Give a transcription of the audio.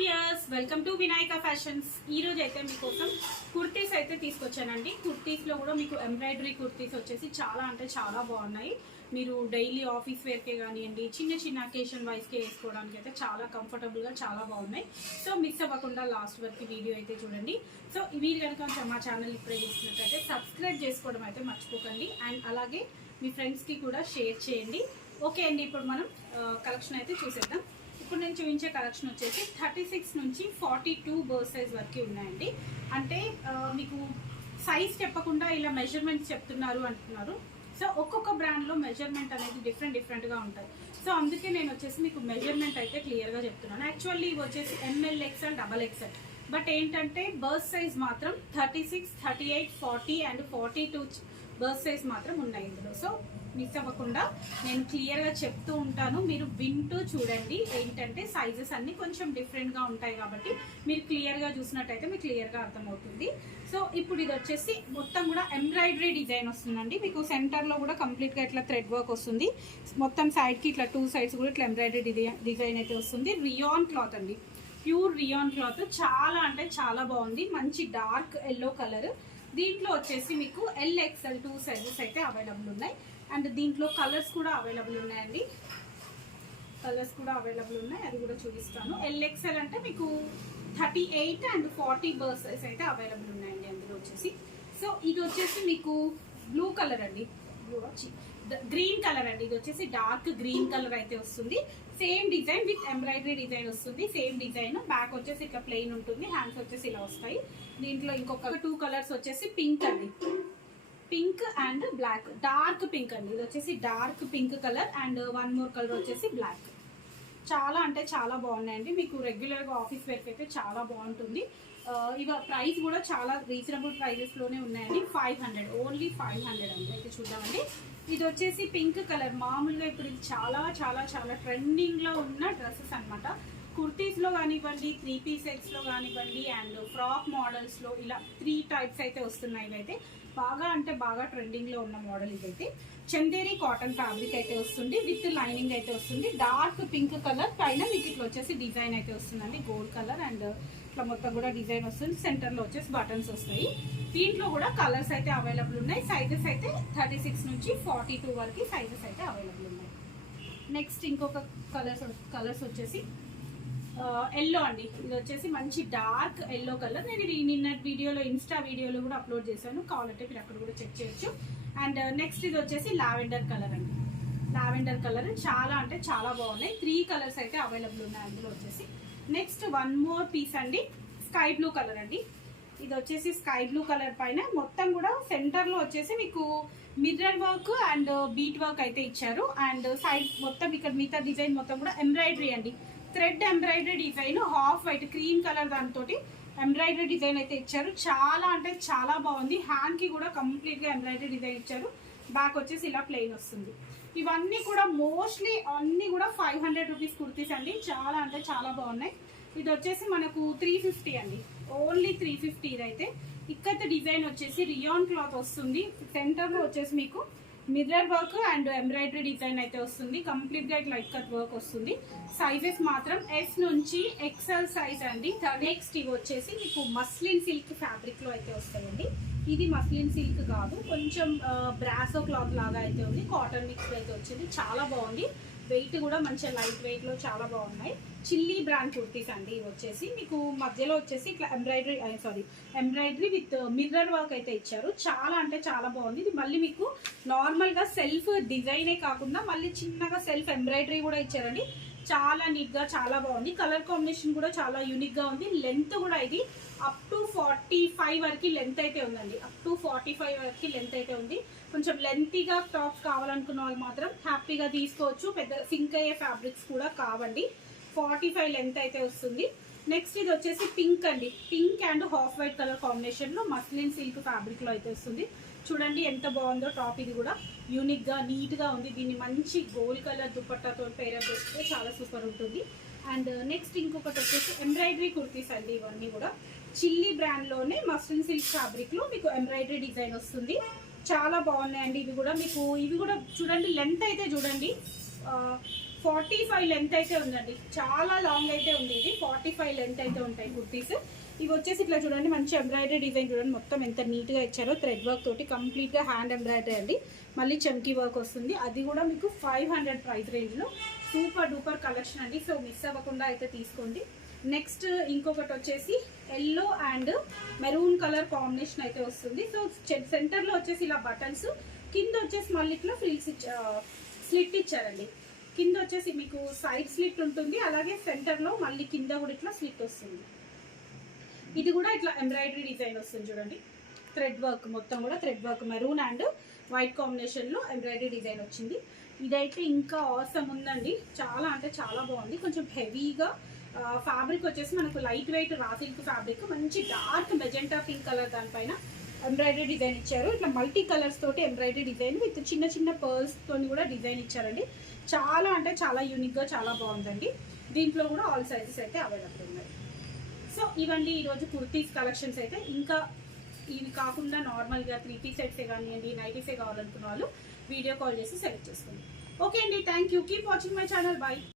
Viewers welcome to Vinayaka fashions ఈ రోజు అయితే మీకోసం కుర్తీస్ అయితే తీసుకొచ్చానండి. కుర్తీస్లో కూడా మీకు ఎంబ్రాయిడరీ కుర్తీస్ వచ్చేసి చాలా అంటే చాలా బాగున్నాయి. మీరు డైలీ ఆఫీస్ వేర్కే కానివ్వండి చిన్న చిన్న అకేషన్ వైస్కే వేసుకోవడానికి అయితే చాలా కంఫర్టబుల్గా చాలా బాగున్నాయి. సో మిస్ అవ్వకుండా లాస్ట్ వరకు వీడియో అయితే చూడండి. సో మీరు కనుక మా ఛానల్ ఇప్పుడే చూసినట్లయితే సబ్స్క్రైబ్ చేసుకోవడం అయితే మర్చిపోకండి. అండ్ అలాగే మీ ఫ్రెండ్స్కి కూడా షేర్ చేయండి. ఓకే అండి ఇప్పుడు మనం కలెక్షన్ అయితే చూసేద్దాం. ఇప్పుడు నేను చూపించే కలెక్షన్ వచ్చేసి థర్టీ సిక్స్ నుంచి ఫార్టీ టూ బర్త్ సైజ్ వరకు ఉన్నాయండి. అంటే మీకు సైజ్ చెప్పకుండా ఇలా మెజర్మెంట్స్ చెప్తున్నారు అంటున్నారు. సో ఒక్కొక్క బ్రాండ్లో మెజర్మెంట్ అనేది డిఫరెంట్ డిఫరెంట్గా ఉంటుంది. సో అందుకే నేను వచ్చేసి మీకు మెజర్మెంట్ అయితే క్లియర్గా చెప్తున్నాను. యాక్చువల్లీ ఇవి వచ్చేసి M L XL double XL but ఏంటంటే బర్త్ సైజ్ మాత్రం thirty six thirty eight forty and forty two bust size మాత్రం ఉన్నాయి ఇందులో. సో మిస్ అవ్వకుండా నేను క్లియర్గా చెప్తూ ఉంటాను. మీరు వింటూ చూడండి. ఏంటంటే సైజెస్ అన్నీ కొంచెం డిఫరెంట్గా ఉంటాయి కాబట్టి మీరు క్లియర్గా చూసినట్టయితే మీకు క్లియర్గా అర్థమవుతుంది. సో ఇప్పుడు ఇది వచ్చేసి మొత్తం కూడా ఎంబ్రాయిడరీ డిజైన్ వస్తుందండి. మీకు సెంటర్లో కూడా కంప్లీట్గా ఇట్లా థ్రెడ్ వర్క్ వస్తుంది. మొత్తం సైడ్కి ఇట్లా టూ సైడ్స్ కూడా ఇట్లా ఎంబ్రాయిడరీ డిజైన్ అయితే వస్తుంది. రియాన్ క్లాత్ అండి. Pure rayon cloth. చాలా అంటే చాలా బాగుంది. మంచి డార్క్ ఎల్లో కలర్. దీంట్లో వచ్చేసి మీకు ఎల్ ఎక్స్ఎల్ టూ సైజెస్ అయితే అవైలబుల్ ఉన్నాయి. అండ్ దీంట్లో కలర్స్ కూడా అవైలబుల్ ఉన్నాయండి. కలర్స్ కూడా అవైలబుల్ ఉన్నాయి. అది కూడా చూపిస్తాను. ఎల్ఎక్సెల్ అంటే మీకు thirty eight and forty busts అయితే అవైలబుల్ ఉన్నాయండి అందులో వచ్చేసి. సో ఇది వచ్చేసి మీకు బ్లూ కలర్ అండి. బ్లూ వచ్చి గ్రీన్ కలర్ అండి. ఇది వచ్చేసి డార్క్ గ్రీన్ కలర్ అయితే వస్తుంది. Same design with embroidery design వస్తుంది. Same design. బ్యాక్ వచ్చేసి ఇట్లా ప్లెయిన్ ఉంటుంది. హ్యాండ్స్ వచ్చేసి ఇలా వస్తాయి. దీంట్లో ఇంకొక టూ కలర్స్ వచ్చేసి పింక్ అండి. Pink and black. Dark pink అండి. ఇది వచ్చేసి dark pink colour and one more colour వచ్చేసి బ్లాక్. చాలా అంటే చాలా బాగున్నాయండి. మీకు రెగ్యులర్గా ఆఫీస్ వేర్కి అయితే చాలా బాగుంటుంది. ఆ, ఇవ ప్రైస్ కూడా చాలా రీజనబుల్ ప్రైజెస్లోనే ఉన్నాయండి. Five hundred only five hundred అండి. అయితే చూద్దామండి. ఇది వచ్చేసి పింక్ కలర్. మామూలుగా ఇప్పుడు ఇది చాలా చాలా చాలా ట్రెండింగ్లో ఉన్న డ్రెస్సెస్ అనమాట కుర్తీస్లో కానివ్వండి త్రీ పీస్ సెట్స్లో కానివ్వండి అండ్ ఫ్రాక్ మోడల్స్లో ఇలా త్రీ టైప్స్ అయితే వస్తున్నాయి ఇవైతే. బాగా అంటే బాగా ట్రెండింగ్లో ఉన్న మోడల్ ఇదైతే. చందేరి కాటన్ ఫ్యాబ్రిక్ అయితే వస్తుంది విత్ లైనింగ్ అయితే వస్తుంది. డార్క్ పింక్ కలర్ పైన మీకు ఇట్లా వచ్చేసి డిజైన్ అయితే వస్తుందండి. గోల్డ్ కలర్ అండ్ ఇట్లా మొత్తం కూడా డిజైన్ వస్తుంది. సెంటర్లో వచ్చేసి బటన్స్ వస్తాయి. దీంట్లో కూడా కలర్స్ అయితే అవైలబుల్ ఉన్నాయి. సైజెస్ అయితే థర్టీ సిక్స్ నుంచి ఫార్టీ టూ వరకు సైజెస్ అయితే అవైలబుల్ ఉన్నాయి. నెక్స్ట్ ఇంకొక కలర్స్ కలర్స్ వచ్చేసి ఎల్లో అండి. ఇది వచ్చేసి మంచి డార్క్ ఎల్లో కలర్ నేను ఇది నిన్న వీడియోలో ఇన్స్టా వీడియోలో కూడా అప్లోడ్ చేశాను. కావాలంటే మీరు అక్కడ కూడా చెక్ చేయొచ్చు. అండ్ నెక్స్ట్ uh, ఇది వచ్చేసి లావెండర్ కలర్ అండి. లావెండర్ కలర్ చాలా అంటే చాలా బాగున్నాయి. త్రీ కలర్స్ అయితే అవైలబుల్ ఉన్నాయి అందులో వచ్చేసి. నెక్స్ట్ వన్ మోర్ పీస్ అండి. స్కై బ్లూ కలర్ అండి. ఇది వచ్చేసి స్కై బ్లూ కలర్ పైన మొత్తం కూడా సెంటర్లో వచ్చేసి మీకు mirror work and bead work అయితే ఇచ్చారు. అండ్ సైడ్ uh, మొత్తం ఇక్కడ మిగతా డిజైన్ మొత్తం కూడా ఎంబ్రాయిడరీ అండి. Thread embroidery design half white cream colour దాంతో ఎంబ్రాయిడరీ డిజైన్ అయితే ఇచ్చారు. చాలా అంటే చాలా బాగుంది. హ్యాండ్కి కూడా కంప్లీట్గా ఎంబ్రాయిడరీ డిజైన్ ఇచ్చారు. బ్యాక్ వచ్చేసి ఇలా ప్లెయిన్ వస్తుంది. ఇవన్నీ కూడా మోస్ట్లీ అన్ని కూడా ఫైవ్ హండ్రెడ్ రూపీస్ కుర్తీస్ అండి. చాలా అంటే చాలా బాగున్నాయి. ఇది వచ్చేసి మనకు త్రీ ఫిఫ్టీ అండి. ఓన్లీ త్రీ ఫిఫ్టీ ఇదైతే. ఇక్కత డిజైన్ వచ్చేసి రియాన్ క్లాత్ వస్తుంది. సెంటర్లో వచ్చేసి మీకు mirror work and embroidery design అయితే వస్తుంది. కంప్లీట్గా ఇట్లా ఇక్కత్ వర్క్ వస్తుంది. సైజెస్ మాత్రం ఎస్ నుంచి ఎక్సెల్ సైజ్ అండి. నెక్స్ట్ ఇవి వచ్చేసి మీకు మస్లిన్ సిల్క్ ఫ్యాబ్రిక్లో అయితే వస్తాయండి ఇది మస్లిన్ సిల్క్ కాదు. కొంచెం బ్రాసో క్లాత్ లాగా అయితే ఉంది. కాటన్ మిక్స్ అయితే వచ్చింది. చాలా బాగుంది. వెయిట్ కూడా మంచిగా లైట్ వెయిట్లో చాలా బాగున్నాయి. చిల్లీ బ్రాండ్ కుర్తీస్ అండి ఇవి వచ్చేసి. మీకు మధ్యలో వచ్చేసి ఇట్లా embroidery sorry embroidery with mirror work అయితే ఇచ్చారు. చాలా అంటే చాలా బాగుంది. ఇది మళ్ళీ మీకు నార్మల్గా సెల్ఫ్ డిజైనే కాకుండా మళ్ళీ చిన్నగా సెల్ఫ్ ఎంబ్రాయిడరీ కూడా ఇచ్చారండి. చాలా నీట్గా చాలా బాగుంది. కలర్ కాంబినేషన్ కూడా చాలా యూనిక్గా ఉంది. లెంత్ కూడా ఇది. అప్ టు ఫార్టీ ఫైవ్ వరకు లెంత్ అయితే ఉందండి. అప్ టు ఫార్టీ ఫైవ్ వరకు లెంత్ అయితే ఉంది. కొంచెం లెంతీగా టాప్స్ కావాలనుకున్న వాళ్ళు మాత్రం హ్యాపీగా తీసుకోవచ్చు. పెద్ద సింక్ అయ్యే ఫ్యాబ్రిక్స్ కూడా కావండి. ఫార్టీ ఫైవ్ లెంత్ అయితే వస్తుంది. నెక్స్ట్ ఇది వచ్చేసి పింక్ అండి. Pink and half white colour కాంబినేషన్లో మస్లిన్ సిల్క్ ఫ్యాబ్రిక్లో అయితే వస్తుంది. చూడండి ఎంత బాగుందో టాప్ ఇది కూడా. యూనిక్గా నీట్గా ఉంది. దీన్ని మంచి గోల్డ్ కలర్ దుపట్టాతో పేరప్ చేస్తే చాలా సూపర్ ఉంటుంది. అండ్ నెక్స్ట్ uh, ఇంకొకటి వచ్చేసి ఎంబ్రాయిడరీ కుర్తీస్ అండి ఇవన్నీ కూడా. చిల్లీ బ్రాండ్లోనే మస్లిన్ సిల్క్ ఫ్యాబ్రిక్లో మీకు ఎంబ్రాయిడరీ డిజైన్ వస్తుంది. చాలా బాగున్నాయండి ఇవి కూడా. మీకు ఇవి కూడా చూడండి లెంత్ అయితే చూడండి. ఫార్టీ ఫైవ్ లెంత్ అయితే ఉందండి. చాలా లాంగ్ అయితే ఉంది ఇది ఫార్టీ ఫైవ్ లెంత్ అయితే ఉంటాయి కుర్తీస్. ఇవి వచ్చేసి ఇట్లా చూడండి మంచి ఎంబ్రాయిడరీ డిజైన్ చూడండి. మొత్తం ఎంత నీట్గా ఇచ్చారో థ్రెడ్ వర్క్ తోటి కంప్లీట్గా హ్యాండ్ ఎంబ్రాయిడరీ అండి. మళ్ళీ చమ్కీ వర్క్ వస్తుంది. అది కూడా మీకు ఫైవ్ హండ్రెడ్ ప్రైస్ రేంజ్లో సూపర్ డూపర్ కలెక్షన్ అండి. సో మిస్ అవ్వకుండా అయితే తీసుకోండి. నెక్స్ట్ ఇంకొకటి వచ్చేసి yellow and maroon colour combination అయితే వస్తుంది. సో సెంటర్లో వచ్చేసి ఇలా బటన్స్ కింద వచ్చేసి మళ్ళీ ఇట్లా ఫ్రిల్స్ ఇచ్చా స్లిట్ ఇచ్చారండి. కింద వచ్చేసి మీకు సైడ్ స్లిట్ ఉంటుంది. అలాగే సెంటర్లో మళ్ళీ కింద కూడా ఇట్లా స్లిట్ వస్తుంది. ఇది కూడా ఇట్లా ఎంబ్రాయిడరీ డిజైన్ వస్తుంది చూడండి. థ్రెడ్ వర్క్ మొత్తం కూడా thread work maroon and white కాంబినేషన్లో ఎంబ్రాయిడరీ డిజైన్ వచ్చింది. ఇదైతే ఇంకా అవసరం ఉందండి. చాలా అంటే చాలా బాగుంది. కొంచెం హెవీగా ఫ్యాబ్రిక్ వచ్చేసి మనకు light weight raw silk fabric మంచి డార్క్ మెజెంటా పింక్ కలర్ దానిపైన ఎంబ్రాయిడరీ డిజైన్ ఇచ్చారు. ఇట్లా మల్టీ కలర్స్ తోటి ఎంబ్రాయిడరీ డిజైన్ విత్ చిన్న చిన్న పర్ల్స్ తోని కూడా డిజైన్ ఇచ్చారండి. చాలా అంటే చాలా యూనిక్గా చాలా బాగుందండి. దీంట్లో కూడా ఆల్ సైజెస్ అయితే అవైలబుల్ ఉన్నాయి ఇవన్నీ ఈరోజు కుర్తీస్ కలెక్షన్స్ అయితే. ఇంకా ఇవి కాకుండా నార్మల్గా త్రీ పీస్ సెట్సే కానివ్వండి నైటీసే కావాలనుకున్న వాళ్ళు వీడియో కాల్ చేసి సెలెక్ట్ చేసుకోండి. ఓకే అండి thank you. Keep watching my channel. Bye.